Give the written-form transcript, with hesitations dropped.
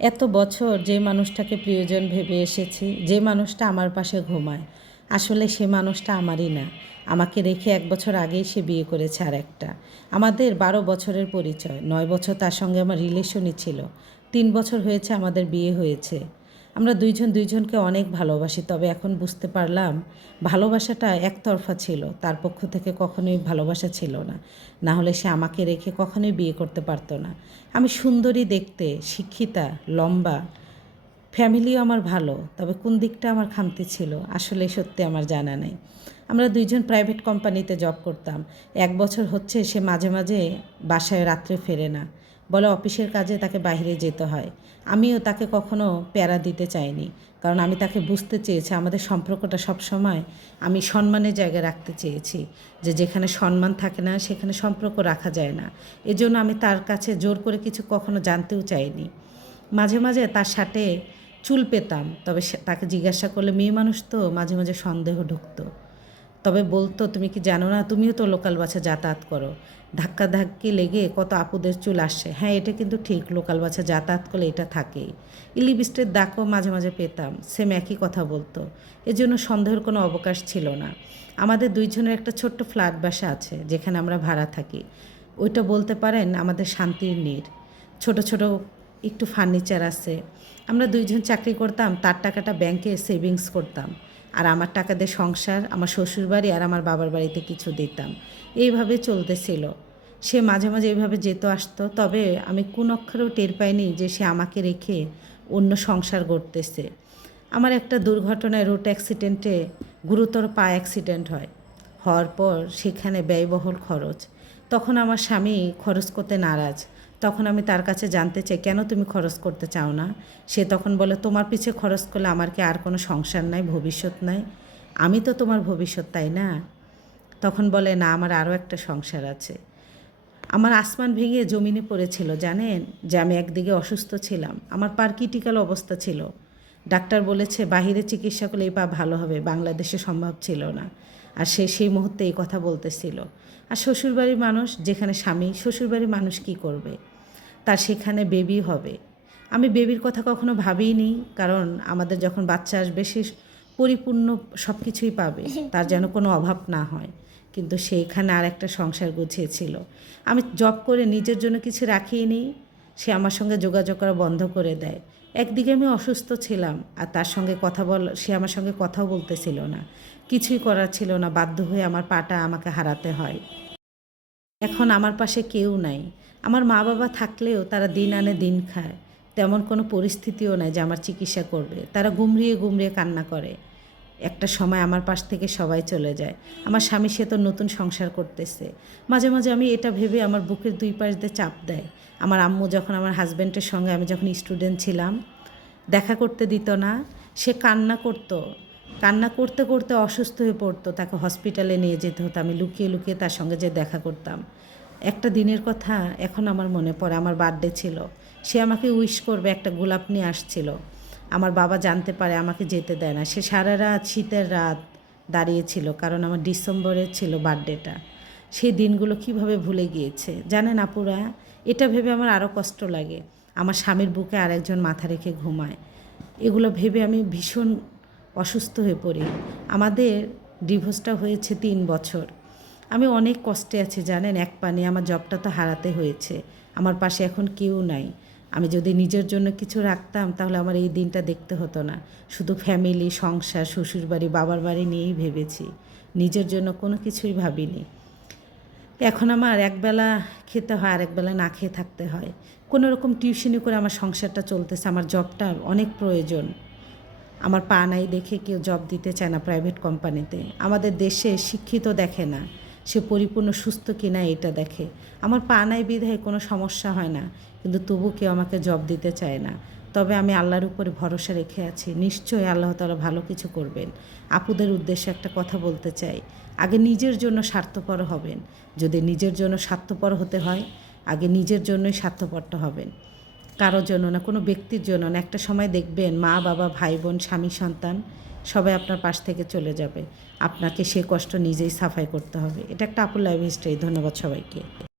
এত বছর যে মানুষটাকে প্রিয়জন ভেবে এসেছি, যে মানুষটা আমার পাশে ঘুমায়, আসলে সে মানুষটা আমারই না। আমাকে রেখে 1 বছর আগেই সে বিয়ে করেছে আরেকটা। আমাদের 12 বছরের পরিচয়, 9 বছর তার সঙ্গে আমার রিলেশনই ছিল। 3 বছর হয়েছে আমাদের বিয়ে হয়েছে। আমরা দুইজন দুইজনকে অনেক ভালোবাসি, তবে এখন বুঝতে পারলাম ভালোবাসাটা একতরফা ছিল, তার পক্ষ থেকে কখনোই ভালোবাসা ছিল না। না হলে সে আমাকে রেখে কখনোই বিয়ে করতে পারতো না। আমি সুন্দরী দেখতে, শিক্ষিতা, লম্বা, ফ্যামিলিও আমার ভালো, তবে কোন দিকটা আমার খামতি ছিল আসলে সত্যি আমার জানা নেই। আমরা দুইজন প্রাইভেট কোম্পানিতে জব করতাম। 1 বছর হচ্ছে সে মাঝে মাঝে বাসায় রাত্রে ফেরে না, বলে অফিসের কাজে তাকে বাইরে যেতে হয়। আমিও তাকে কখনো প্যারা দিতে চাইনি, কারণ আমি তাকে বুঝতে চেয়েছি আমাদের সম্পর্কটা সবসময় আমি সম্মানের জায়গায় রাখতে চেয়েছি, যে যেখানে সম্মান থাকে না সেখানে সম্পর্ক রাখা যায় না। এজন্য আমি তার কাছে জোর করে কিছু কখনো জানতেও চাইনি। মাঝে মাঝে তার সাথে চুল পেতাম, তবে তাকে জিজ্ঞাসা করলে মেয়ে মানুষ তো মাঝে মাঝে সন্দেহ ঢুকতো। তবে বলতো, তুমি কি জানো না, তুমিও তো লোকাল বাসে যাতায়াত করো, ধাক্কাধাক্কি লেগে কত আপুদের চুল আসছে। হ্যাঁ, এটা কিন্তু ঠিক, লোকাল বাসে যাতায়াত করলে এটা থাকেই। ইলিপিস্টের দাগও মাঝে মাঝে পেতাম, সেম একই কথা বলতো। এজন্য সন্দেহের কোনো অবকাশ ছিল না। আমাদের দুইজনের একটা ছোট্ট ফ্ল্যাট বাসা আছে যেখানে আমরা ভাড়া থাকি। ওইটা বলতে পারেন আমাদের শান্তির নীড়। ছোট ছোট একটু ফার্নিচার আছে। আমরা দুইজন চাকরি করতাম, তার টাকাটা ব্যাংকে সেভিংস করতাম, আর আমার টাকা দিয়ে সংসার, আমার শ্বশুরবাড়ি আর আমার বাবার বাড়িতে কিছু দিতাম। এইভাবে চলতেছিল। সে মাঝে মাঝে এইভাবে যেত আসতো, তবে আমি কোন অক্ষরেও টের পাইনি যে সে আমাকে রেখে অন্য সংসার গড়তেছে। আমার একটা দুর্ঘটনায় রোড অ্যাক্সিডেন্টে গুরুতর পা অ্যাক্সিডেন্ট হয়। হওয়ার পর সেখানে ব্যয়বহুল খরচ। তখন আমার স্বামী খরচ করতে নারাজ। তখন আমি তার কাছে জানতে চাই, কেন তুমি খরচ করতে চাও না? সে তখন বলে, তোমার পিছে খরচ করলে আমার কি আর কোনো সংসার নাই, ভবিষ্যৎ নাই? আমি তো তোমার ভবিষ্যৎ, তাই না? তখন বলে, না, আমার আরও একটা সংসার আছে। আমার আসমান ভেঙে জমিনে পড়েছিল, জানেন? যে আমি একদিকে অসুস্থ ছিলাম, আমার পার ক্রিটিক্যাল অবস্থা ছিল। ডাক্তার বলেছে বাহিরে চিকিৎসা করলে এই পা ভালো হবে, বাংলাদেশে সম্ভব ছিল না। আর সে সেই মুহূর্তে এই কথা বলতেছিল। আর শ্বশুরবাড়ির মানুষ, যেখানে স্বামী, শ্বশুরবাড়ির মানুষ কি করবে? তার সেখানে বেবি হবে। আমি বেবির কথা কখনো ভাবিনি, কারণ আমাদের যখন বাচ্চা আসবে সে পরিপূর্ণ সব কিছুই পাবে, তার যেন কোনো অভাব না হয়। কিন্তু সেইখানে আর একটা সংসার গুছিয়েছিল। আমি জব করে নিজের জন্য কিছু রাখিয়ে নিই, সে আমার সঙ্গে যোগাযোগ করা বন্ধ করে দেয়। একদিকে আমি অসুস্থ ছিলাম, আর তার সঙ্গে সে আমার সঙ্গে কথাও বলতেছিল না। কিছুই করার ছিল না, বাধ্য হয়ে আমার পাটা আমাকে হারাতে হয়। এখন আমার পাশে কেউ নাই। আমার মা বাবা থাকলেও তারা দিন আনে দিন খায়। তেমন কোনো পরিস্থিতিও নাই যে আমার চিকিৎসা করবে। তারা গুমরিয়ে গুমরিয়ে কান্না করে। একটা সময় আমার পাশ থেকে সবাই চলে যায়। আমার স্বামী, সে তো নতুন সংসার করতেছে। মাঝে মাঝে আমি এটা ভেবে আমার বুকের 2 পাশ দিয়ে চাপ দেয়। আমার আম্মু যখন আমার হাজব্যান্ডের সঙ্গে, আমি যখন স্টুডেন্ট ছিলাম, দেখা করতে দিত না। সে কান্না করত। কান্না করতে করতে অসুস্থ হয়ে পড়তো, তাকে হসপিটালে নিয়ে যেতে হতো। আমি লুকিয়ে লুকিয়ে তার সঙ্গে যে দেখা করতাম। একটা দিনের কথা এখন আমার মনে পড়ে, আমার বার্থডে ছিল। সে আমাকে উইশ করবে, একটা গোলাপ নিয়ে আসছিল। আমার বাবা জানতে পারে, আমাকে যেতে দেয় না। সে সারা রাত, শীতের রাত দাঁড়িয়েছিল, কারণ আমার ডিসেম্বরের ছিল বার্থডেটা। সেই দিনগুলো কিভাবে ভুলে গিয়েছে জানেন আপুরা? এটা ভেবে আমার আরও কষ্ট লাগে। আমার স্বামীর বুকে আরেকজন মাথা রেখে ঘুমায়। এগুলো ভেবে আমি ভীষণ অসুস্থ হয়ে পড়ি। আমাদের ডিভোর্সটা হয়েছে 3 বছর। আমি অনেক কষ্টে আছি, জানেন? এক পানি আমার জবটা তো হারাতে হয়েছে। আমার পাশে এখন কেউ নাই। আমি যদি নিজের জন্য কিছু রাখতাম তাহলে আমার এই দিনটা দেখতে হতো না। শুধু ফ্যামিলি, সংসার, শ্বশুরবাড়ি, বাবার বাড়ি নিয়েই ভেবেছি, নিজের জন্য কোনো কিছুই ভাবিনি। এখন আমার একবেলা খেতে হয়, আর একবেলা না খেয়ে থাকতে হয়। কোনো রকম টিউশনি করে আমার সংসারটা চলতেছে। আমার জবটা অনেক প্রয়োজন। আমার পা নাই দেখে কেউ জব দিতে চায় না প্রাইভেট কোম্পানিতে। আমাদের দেশে শিক্ষিত দেখে না, সে পরিপূর্ণ সুস্থ কিনা এটা দেখে। আমার পা নাই বিধায় কোনো সমস্যা হয় না, কিন্তু তবু কেউ আমাকে জব দিতে চায় না। তবে আমি আল্লাহর উপরে ভরসা রেখে আছি, নিশ্চয়ই আল্লাহ তাআলা ভালো কিছু করবেন। আপুদের উদ্দেশ্যে একটা কথা বলতে চাই, আগে নিজের জন্য স্বার্থপর হবেন। যদি নিজের জন্য স্বার্থপর হতে হয়, আগে নিজের জন্যই স্বার্থপরটা হবেন, কারোর জন্য না, কোনো ব্যক্তির জন্য না। একটা সময় দেখবেন মা বাবা, ভাই বোন, স্বামী, সন্তান সবাই আপনার পাশ থেকে চলে যাবে। আপনাকে সে কষ্ট নিজেই সাফাই করতে হবে। এটা একটা আপুর লাইফ হিস্ট্রি। ধন্যবাদ সবাইকে।